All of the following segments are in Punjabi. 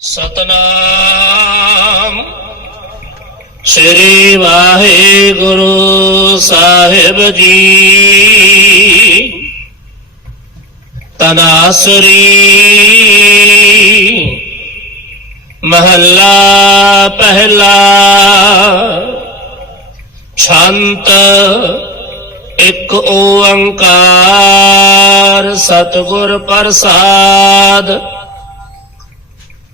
ਸਤਨਾਮ। ਸ੍ਰੀ ਵਾਹਿਗੁਰੂ ਸਾਹਿਬ ਜੀ। ਤਨਾਸਰੀ ਮਹੱਲਾ ਪਹਿਲਾ। ਛੰਤ ਇੱਕ ਓੰਕਾਰ ਸਤਿਗੁਰ ਪ੍ਰਸਾਦ।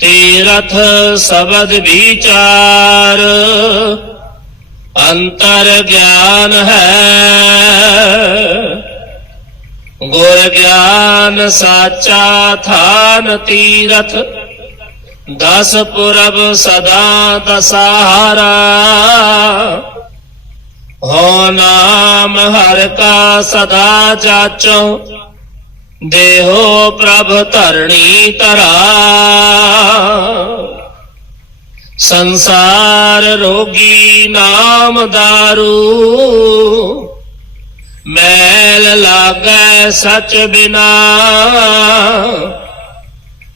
ਤੀਰਥ ਸ਼ਬਦ ਵਿਚਾਰ ਅੰਤਰ ਗਿਆਨ ਹੈ ਗੁਰ ਗਿਆਨ ਸਾਚਾ ਥਾਨ ਤੀਰਥ ਦਸ ਪੁਰਬ ਸਦਾ ਦਸਹਾਰਾ ਹੋ ਨਾਮ ਹਰ ਕਾ ਸਦਾ ਜਾਚੋ ਦੇਹੋ ਪ੍ਰਭ ਧਰਣੀ ਤਰਾ ਸੰਸਾਰ ਰੋਗੀ ਨਾਮ ਦਾਰੂ। ਮੈਲ ਲਾਗੈ ਸਚ ਬਿਨਾ।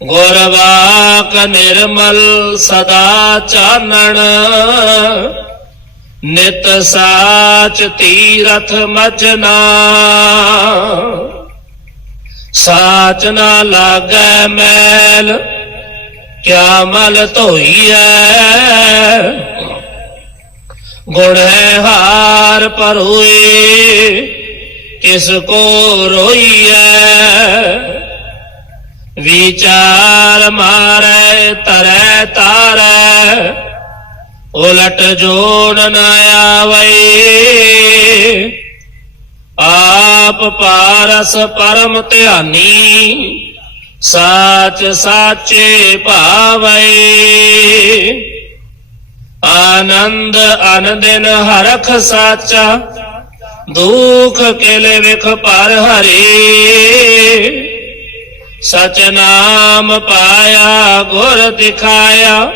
ਗੁਰਵਾਕ ਨਿਰਮਲ ਸਦਾ ਚਾਨਣ। ਨਿਤ ਸਾਚ ਤੀਰਥ ਮਚਨਾ ਸਾਚ ਨਾ ਲਾਗੈ ਮੈਲ, ਕਿਆ ਮਲ ਧੋਈਐ? ਗੁਣ ਹੈ ਹਾਰ ਪਰ ਹੋਏ ਕਿਸ ਕੋ ਰੋਈਐ? ਵਿਚਾਰ ਮਾਰੇ ਤਰੈ ਤਾਰੈ ਉਲਟ ਜੋੜ ਨ ਆਵੇ। ਆਪ ਪਾਰਸ ਪਰਮ ਧਿਆਨੀ, ਸਾਚ ਸਾਚੇ ਭਾਵੇ। ਆਨੰਦ ਅਨੰਦਨ ਹਰਖ ਸਾਚਾ, ਦੁਖ ਕੇਲੇ ਵਿਖ ਪਰ ਹਰੇ। ਸਚ ਨਾਮ ਪਾਇਆ, ਗੁਰ ਦਿਖਾਇਆ,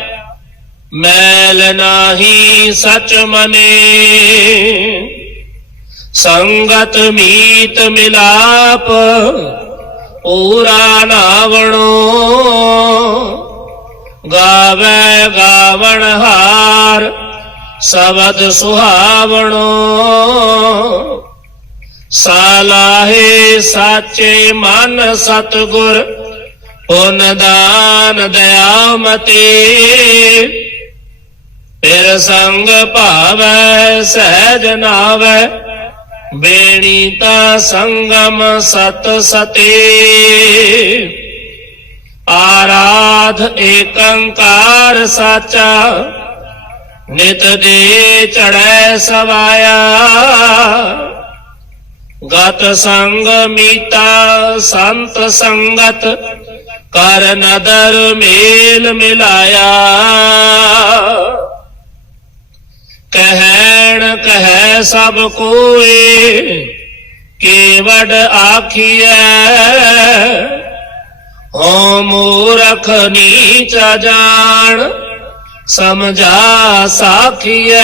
ਮੈਲ ਨਾਹੀ ਸਚ ਮਨੇ। ਸੰਗਤ ਮੀਤ ਮਿਲਾਪ, ਪੂਰਾ ਨਾਵਣੋ। ਗਾਵੇ ਗਾਵਣ ਹਾਰ, ਸ਼ਬਦ ਸੁਹਾਵਣੋ। ਸਾਲਾਹੇ ਸਾਚੇ ਮਨ ਸਤਗੁਰ, ਪੁਨ ਦਾਨ ਦਇਆਮਤੀ। ਫਿਰ ਸੰਗ ਭਾਵੈ ਸਹਿਜ ਨਾਵੈ ਬੇਣੀ ਤਾ ਸੰਗਮ ਸਤ ਸਤੇ। ਆਰਾਧ ਏਕੰਕਾਰ ਸਾਚਾ। ਨਿਤ ਦੇ ਚੜੈ ਸਵਾਇਆ। ਗਤ ਸੰਗ ਮੀਤਾ ਸੰਤ ਸੰਗਤ। ਕਰ ਨਦਰ ਮੇਲ ਮਿਲਾਇਆ। सब कोए केवड़ आखिए हो मूरख नीच जान समझा साखिय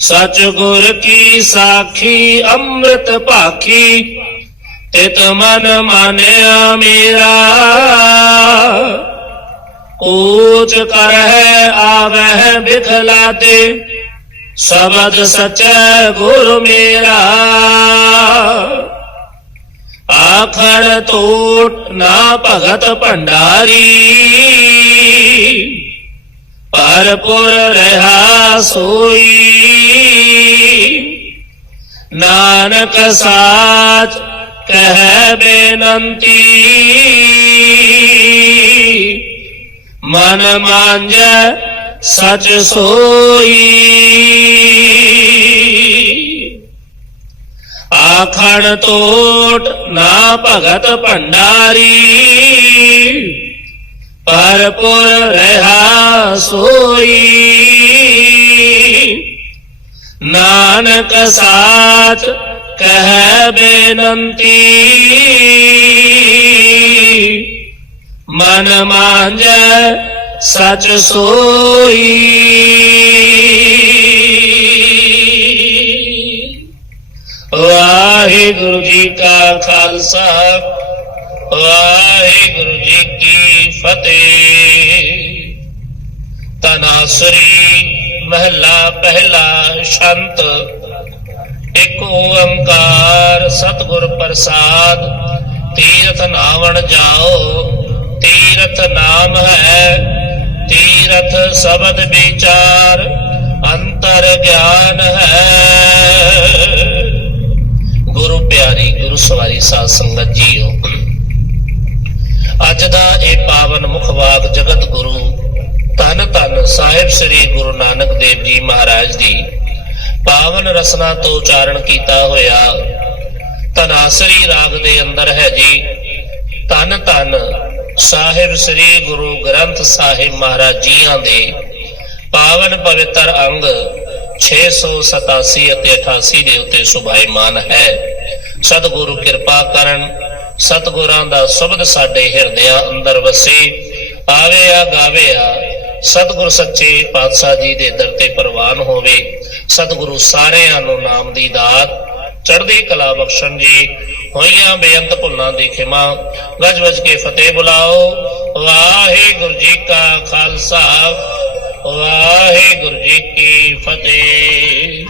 सच गुर की साखी अमृत पाखी, तित मन माने मेरा कूच कर है आवह बिखलाते ਸ਼ਬਦ ਸਚੈ ਗੁਰ ਮੇਰਾ। ਆਖਣ ਤੋਟ ਨਾ ਭਗਤ ਭੰਡਾਰੀ। ਪਰਪੁਰ ਰਹਾ ਸੋਈ। ਨਾਨਕ ਸਾਚ ਕਹਿ ਬੇਨੰਤੀ। ਮਨ ਮਾਂਜ ਸਚ ਸੋਈ। ਆਖਣ ਤੋਟ ਨਾ ਭਗਤ ਭੰਡਾਰੀ ਪਰਪੁਰ ਰਹਾ ਸੋਈ। ਨਾਨਕ ਸਾਚ ਕਹਿ ਬੇਨੰਤੀ, ਮਨ ਮਾਂਜੈ ਸਚ ਸੋਈ। ਵਾਹਿਗੁਰੂ ਜੀ ਕਾ ਖਾਲਸਾ, ਵਾਹਿਗੁਰੂ ਜੀ ਕੀ ਫਤਿਹ। ਤਨਾਸਰੀ ਮਹਲਾ ਪਹਿਲਾ ਸ਼ੰਤ, ਇਕ ਓੰਕਾਰ ਸਤਿਗੁਰ ਪ੍ਰਸਾਦ, ਤੀਰਥ ਨਾਵਣ ਜਾਓ, ਤੀਰਥ ਨਾਮ ਹੈ ਤੀਰਥ ਸ਼ਬਦ ਵਿਚਾਰ ਅੰਤਰ ਗਿਆਨ ਹੈ। ਗੁਰੂ ਪਿਆਰੀ, ਗੁਰੂ ਸਵਾਰੀ ਸਾਧ ਸੰਗਤ ਜੀਓ, ਅੱਜ ਦਾ ਇਹ ਪਾਵਨ ਮੁਖਵਾਕ ਜਗਤ ਗੁਰੂ ਧੰਨ ਧੰਨ ਸਾਹਿਬ ਸ੍ਰੀ ਗੁਰੂ ਨਾਨਕ ਦੇਵ ਜੀ ਮਹਾਰਾਜ ਦੀ ਪਾਵਨ ਰਸਨਾ ਤੋਂ ਉਚਾਰਨ ਕੀਤਾ ਹੋਇਆ ਤਨਾਸਰੀ ਰਾਗ ਦੇ ਅੰਦਰ ਹੈ ਜੀ। ਧੰਨ ਧੰਨ ਸਾਹਿਬ ਸ੍ਰੀ ਗੁਰੂ ਗ੍ਰੰਥ ਸਾਹਿਬ ਮਹਾਰਾਜ ਜੀਆਂ ਦੇ ਪਾਵਨ ਪਵਿੱਤਰ ਅੰਗ 687 ਅਤੇ 88 ਦੇ ਉੱਤੇ ਸੁਭਾਈਮਾਨ ਹੈ। ਸਤਿਗੁਰੂ ਕਿਰਪਾ ਕਰਨ, ਸਤਿਗੁਰਾਂ ਦਾ ਸ਼ਬਦ ਸਾਡੇ ਹਿਰਦਿਆਂ ਅੰਦਰ ਵਸੇ ਆਵੇ ਆ ਗਾਵੇ ਆ ਸਤਿਗੁਰ ਸੱਚੇ ਪਾਤਸ਼ਾਹ ਜੀ ਦੇ ਦਰ ਤੇ ਪ੍ਰਵਾਨ ਹੋਵੇ। ਸਤਿਗੁਰੂ ਸਾਰਿਆਂ ਨੂੰ ਨਾਮ ਦੀ ਦਾਤ ਚੜ੍ਹਦੀ ਕਲਾ ਬਖਸ਼ਣ ਜੀ, ਹੋਈਆਂ ਬੇਅੰਤ ਭੁੱਲਾਂ ਦੀ ਖਿਮਾ। ਗੱਜ ਵੱਜ ਕੇ ਫਤਿਹ ਬੁਲਾਓ। ਵਾਹਿਗੁਰੂ ਜੀ ਕਾ ਖਾਲਸਾ। ਵਾਹਿਗੁਰੂ ਜੀ ਕੀ ਫਤਿਹ।